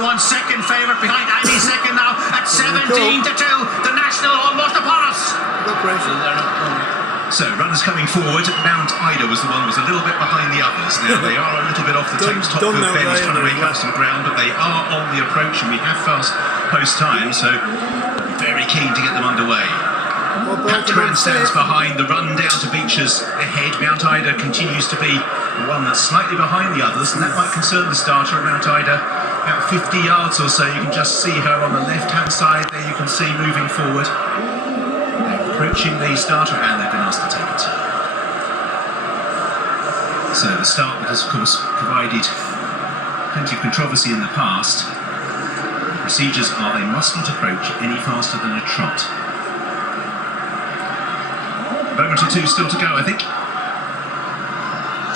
1 second favourite behind Andy second now at 17 to 2. The National almost upon us. So runners coming forward. Mount Ida was the one who was a little bit behind the others. Now they are a little bit off the Thames. Topfield Ben is trying to make up some ground, but they are on the approach, and we have fast post time, so very keen to get them underway. Captain stands behind. The run down to Beecher's ahead. Mount Ida continues to be the one that's slightly behind the others, and that might concern the starter at Mount Ida. About 50 yards or so, you can just see her on the left-hand side there. You can see moving forward. Approaching the starter, and they've been asked to take it. So the start has, of course, provided plenty of controversy in the past. The procedures are they mustn't approach any faster than a trot. A moment or two still to go, I think.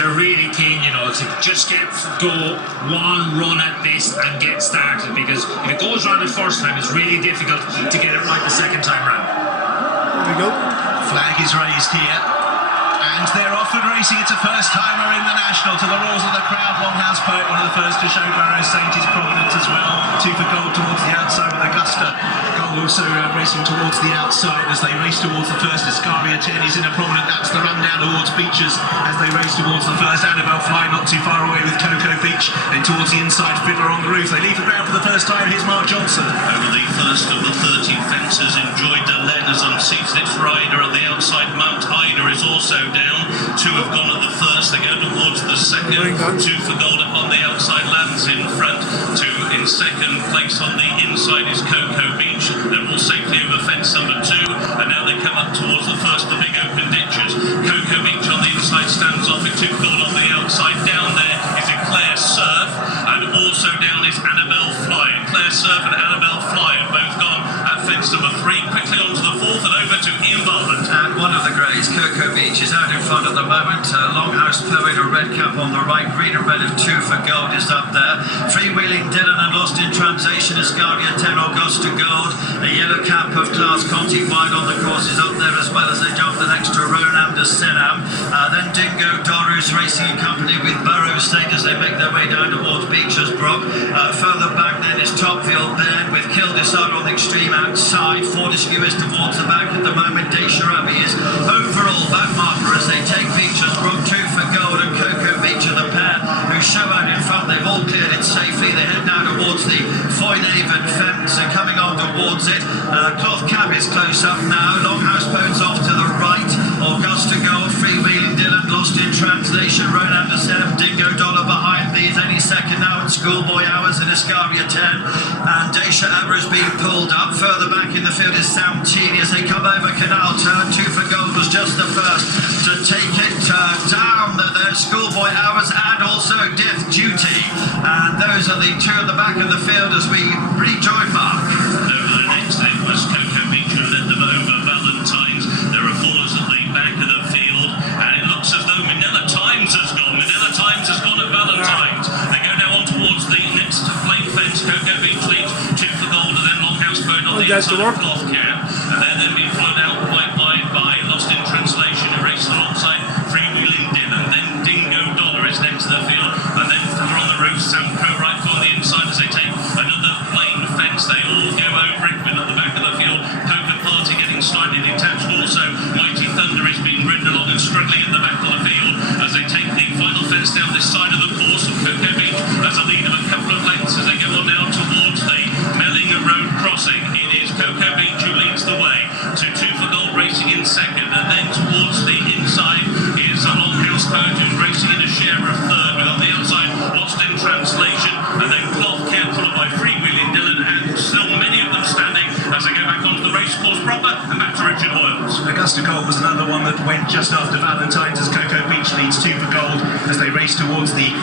They're really keen, you know, to just go one run at this and get started, because if it goes wrong the first time, it's really difficult to get it right the second time round. There we go. Flag is raised here, and they're off and racing. It's a first-timer in the National. To the roars of the crowd, Longhouse Poet, one of the first to show Barrow Saint his prominence as well. 2 for gold towards the outside with Augusta. Gold also racing towards the outside as they race towards the first. Escaria 10 is in a prominent. That's the run down towards Beecher's as they race towards the first. Annabelle Fly not too far away with Cocoa Beach. Then towards the inside, Fiddler on the roof. They leave the ground for the first time. Here's Mark Johnson. Over the first of the 30 fences, enjoyed the lead as unseats its rider on the outside. Mount Ida is also down. 2 have gone at the first. They go towards the second. 2 for gold up on the outside, lands in front. 2 in second place on the inside is Cocoa Beach. They're all safely over fence number 2, and now they come up towards the first, the big open ditches. Cocoa Beach on the inside stands off with 2 gold on the outside. Down there is Eclair Surf, and also down is Annabelle Fly. Eclair Surf and Annabelle Fly have both gone at fence number 3. Quickly on to the 4th and over to Ian Bartlett. And one of the greys, Cocoa Beach, is out in front at the moment. Longhouse Poet, a red cap on the right. Green and red of 2 for gold is up there. Freewheeling Dylan and Lost in Translation, Escaria 10, Augusta Gold. A yellow cap of Class Conti wide on the course is up there, as well as they jump the next to Ronam de Senam. Then Dingo Doru's racing in company with Barrow State as they make their way down towards Beecher's Brook. Further back then is Topfield Ben with Kildesard on the extreme outside. Fortescue is towards the back at the moment. Dacia Abbey is overall back marker as they take Beecher's Brook. 2 for gold and Cocoa Beach are the pair who show out in front. They've all cleared it safely. They head now towards the Foynaven fence and coming on towards it. Cloth Cab is close up now. Longhouse Poet's off to the right. Augusta Gold, Freewheeling Dylan, Lost in Translation, Ronan de Senem, Dingo Dollar behind these. Any second now, and Schoolboy Hours and Escaria 10. And Dacia Abra is being pulled up. Further back in the field is Santini as they come over Canal Turn. 2 for gold was just the first to take it down. There's Schoolboy Hours and also Death Duty. And those are the 2 at the back of the field as we rejoin Mark. Over the next day was Cocoa Beach who led them over Valentine's. There are followers at the back of the field, and it looks as though Manila Times has gone. Manila Times has gone at Valentine's. They go now on towards the next flame fence. Cocoa Beach leads 2 for gold, and then Longhouse Poet on the inside of Cloth Cab. And they're then being followed out quite wide by Lost in Translation, who race alongside Freewheeling Dylan. Then Dingo Dollar is next to the field, and then Fiddler on the roof, Samco right on the inside as they take another flame fence. They all go over it with at the back of the field. Poker Party getting slightly detached also. Mighty Thunder is being ridden along and struggling in the back of the field as they take the final fence down this side of the course. And Cocoa Beach has a lead of a couple of lengths as they go on now towards the Mellinger Road crossing. It is Cocoa Beach who leads the way to 2 for gold racing in second, and then towards the inside is a Longhouse Poet who's racing in a share of third, with on the outside Lost in Translation, and then Cloth Cab followed by Freewheeling Dylan, and still many of them standing as they go back onto the racecourse proper and back to Richard Hoyles. Augusta Gold was another one that went just after Valentine's as Cocoa Beach leads 2 for gold as they race towards the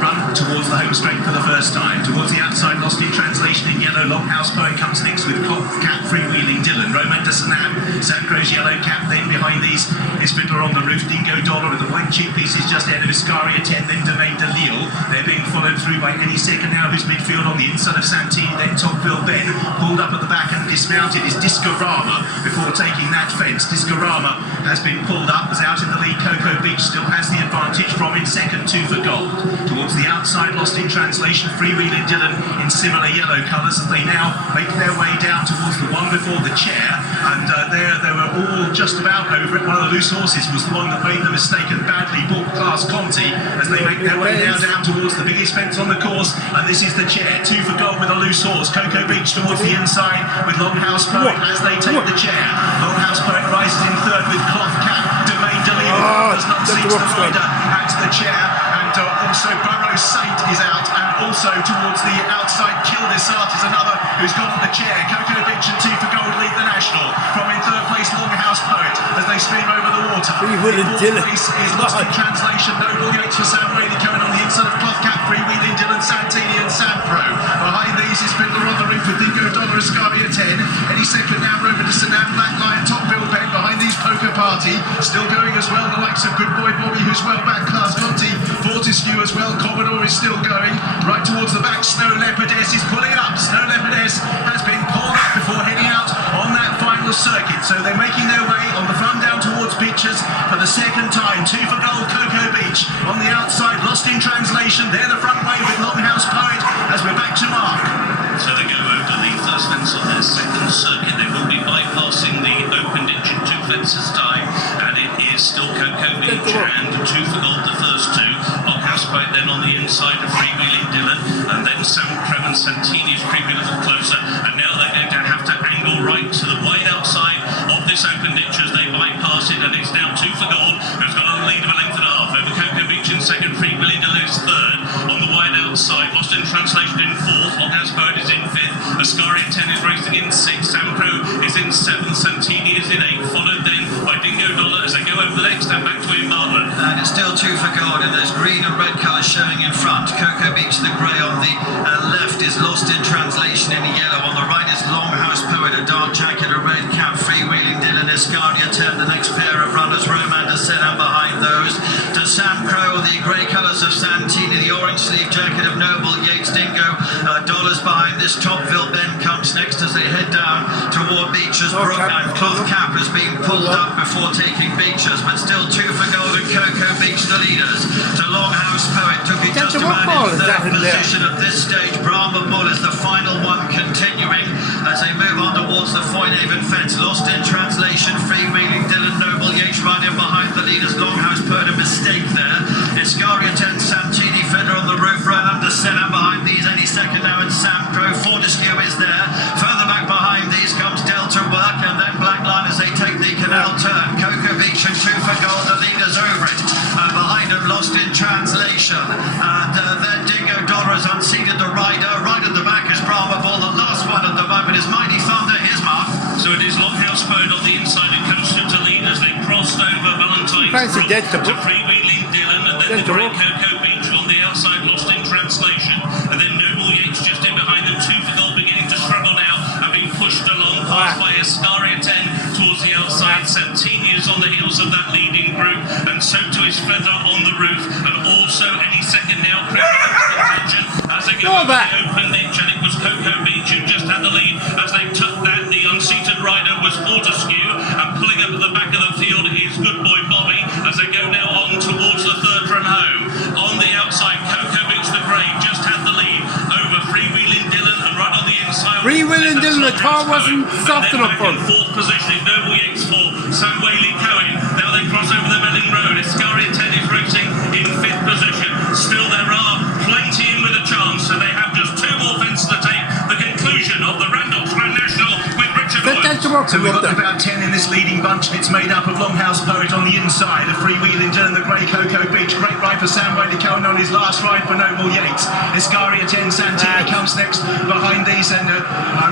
run towards the home straight for the first time. Towards the outside, Lost in Translation in yellow. Longhouse Poet comes next with Cloth Cap, Freewheeling Dylan. Roman de Senam, Sandcrow's yellow cap. Then behind these is Fiddler on the roof. Dingo Dollar with the white chip pieces just ahead of Iscaria 10. Then Domain de Lille. They're being followed through by any second now who's midfield on the inside of Santini. Then Topfield Ben pulled up at the back and dismounted is Discorama before taking that fence. Discorama has been pulled up, is out in the lead. Cocoa Beach still has the advantage from in second, 2 for Gold. Towards the outside, Lost in Translation, Freewheeling Dylan in similar yellow colours as they now make their way down towards the one before the chair. And there they were all just about over it. One of the loose horses was the one that made the mistake and badly bought Class Conti as they make their way now down towards the biggest fence on the course. And this is the chair, 2 for Gold with a loose horse. Cocoa Beach towards the inside with Longhouse Poet as they take the chair. Longhouse Poet rises in third with Cloth Cap. Domain Delivery does not seat the rider at the chair. And also Burrow Saint is out. And also towards the outside, Kildesart is another who's got on the chair. Cocoa Beach and 2 for Gold lead the national. From in third place, Longhouse Poet as they stream over the water. In fourth place is Lost in Translation. Noble Yates for Sam Rayleigh coming on the inside of Cloth Cap. Freewheeling Dylan, Santini and Sampro. Behind these is Fiddler on the roof with Dingo Dollar Escaria 10. Any second now, Rover to Sanan, Black Lion, Top Bill Ben. Behind these Poker Party. Still going as well, the likes of Good Boy Bobby, who's well back. Class Conti, Fortescue as well. Commodore is still going. Right towards the back, Snow Leopardess is pulling it up. Snow Leopardess has been pulled up before heading out on that final circuit. So they're making their way on the front down towards Beaches for the second time. 2 for Gold, Cocoa Beach. On the outside, Lost in Translation. They're the front way with Longhouse Poet as we're back to Mark. So they go over the first fence on their second circuit. They will be bypassing the open ditch in 2 fences time, and it is still Cocoa Beach and 2 for Gold the first two. Longhouse Poet then on the inside of Freewheeling Dylan, and then Sam Crow and Santini is creeping a little closer, and now they're going to have to angle right to the wide outside of this open ditch as they bypass it, and it's now 2 for Gold, who's got a lead of a length and a half over Cocoa Beach in second. Freewheeling Dylan is third. On the wide outside, Lost in Translation in fourth. Longhouse Poet is in fifth. Ascaria 10 is racing in sixth. Sam Crow is in seventh. Santini is in eighth. Followed then by Dingo Dollar as they go over the next and back to Marlon. And it's still 2 for Gold, and there's green and red colours showing in front. Cocoa Beach, the grey on the left, is Lost in Translation in the yellow. On the right is Longhouse Poet, a dark jacket, a red cap. Freewheeling Dylan, Escaria 10, the next pair of runners. Roman de Senna behind those. To Sam Crow, the grey colours of Santini, the orange sleeve jacket of Noble Yates. Dingo Dollars behind this. Topville Ben comes next as they head down toward Beaches Brook, and Cloth Cap has been pulled up before taking Beaches, but still 2 for Gold and Cocoa Beach the leaders. To Longhouse Poet, took it just about in third position at this stage. Brahma Bull is the final one continuing as they move on towards the Foynehaven fence. Lost in Translation, Freewheeling Dylan, Noble Yates right in behind the leaders. Longhouse Poet, a mistake there. Escaria 10, Santini, Fiddler on the roof, right under Senna. Behind these any second now, and Sam Crow. Fortescue is there. Further back behind these comes Delta Work, and then Black Line as they take the canal turn. Cocoa Beach and 2 for Gold, the leaders over it. Behind them, Lost in Translation. And then Dingo Dollar has unseated the rider. Right at the back is Brahma Bull. The last one at the moment is Mighty Thunder. Here's Mark. So it is Longhouse Poet on the inside and comes to lead as they crossed over Valentine's Brook to Freewheeling Dylan, and then the great Cocoa Beach on the outside, Lost in Translation, and then Noble Yates just in behind them. 2 for Gold beginning to struggle now and being pushed along, passed by Ascaria 10 towards the outside. Santini is on the heels of that leading group, and so too is Feather on the roof, and also any second now creeping into contention as they go over the open ditch, and it was Cocoa Beach who just had the lead as they took that. The unseated rider was Fortescue, and pulling up at the back of the field is Good Boy Bobby as they go now on towards the third run home. On the outside, Cocoa Beach the Grey just had the lead over Freewheeling Dylan, and right on the inside, Freewheeling Dylan, the car wasn't soft enough for him. Fourth position is Noble Yates for Sam Whaley Cohen. Now they cross over the Melling Road. Escaria 10 is racing in fifth position. Still there are plenty in with a chance, so they have just 2 more fences to take the conclusion of the Randox Grand National with Richard Williams. So we've got about 10 in this leading bunch. It's made up of Longhouse Poet on the inside, of Freewheeling Dylan, the grey Cocoa Beach. Great ride for Sam Whaley Cohen on his last ride for Noble Yates. Escaria 10, Santini comes next behind these, and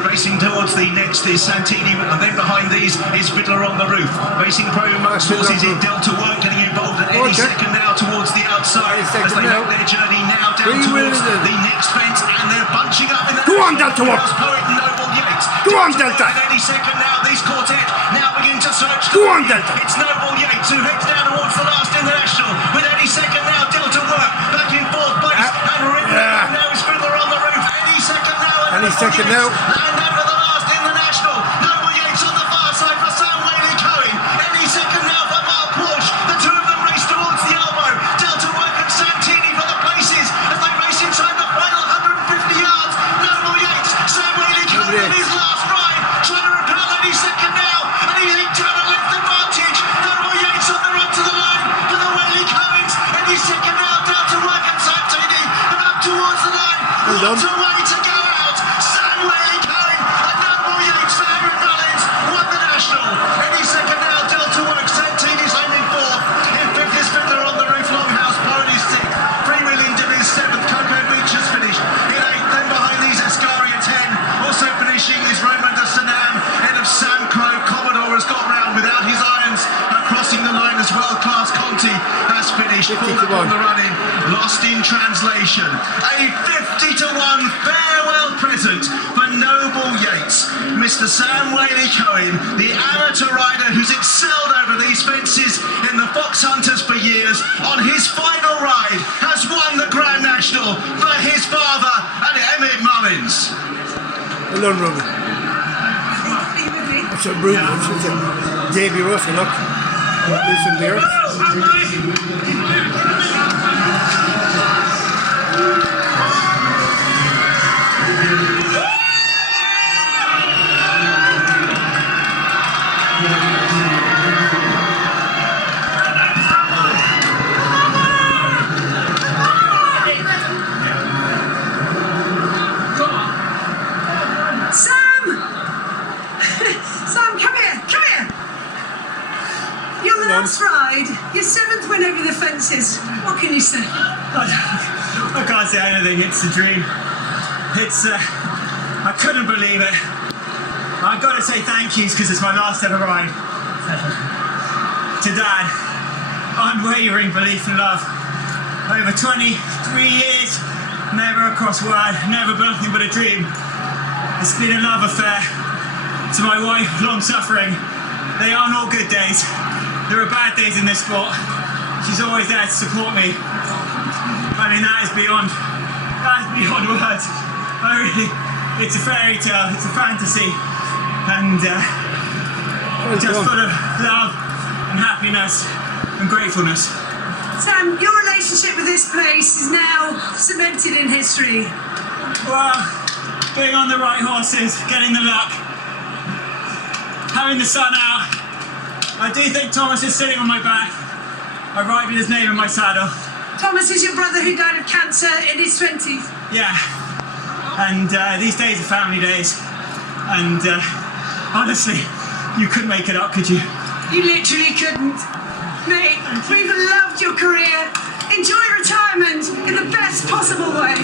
racing towards the next is Santini, and then behind these is Fiddler on the roof. Racing Pro Max Forces in Delta Work getting involved at any second now towards the outside as they make their journey now down towards the next fence, and they're bunching up in the Go on, Delta Work! Poet and Noble Yates. Go on, Delta! Any second now, these quartet now begin to search. Go on, Delta! It's Noble Yates who heads down towards the last international with any second now. Delta Work back in fourth place, and Rick now is Fiddler on the roof. Any second now, Any second now. land over the last international. celebration. A 50-to-1 farewell present for Noble Yeats. Mr. Sam Whaley-Cohen, the amateur rider who's excelled over these fences in the Fox Hunters for years, on his final ride has won the Grand National for his father and Emmett Mullins. Well done, Robbie. That's a brutal. That's a GBB Race, look. Listen there. Last ride, your 7th win over the fences. What can you say? I can't say anything. It's a dream. It's I couldn't believe it. I've got to say thank yous because it's my last ever ride. To Dad, unwavering belief and love. Over 23 years, never a cross word, never nothing but a dream. It's been a love affair. To my wife, long suffering. They aren't all good days. There are bad days in this sport. She's always there to support me. I mean, that is beyond words. It's a fairy tale, it's a fantasy, and just full of love and happiness and gratefulness. Sam, your relationship with this place is now cemented in history. Well, being on the right horses, getting the luck, having the sun out. I do think Thomas is sitting on my back. I write with his name in my saddle. Thomas is your brother who died of cancer in his 20s. Yeah. And these days are family days. And honestly, you couldn't make it up, could you? You literally couldn't. Mate, we've loved your career. Enjoy retirement in the best possible way.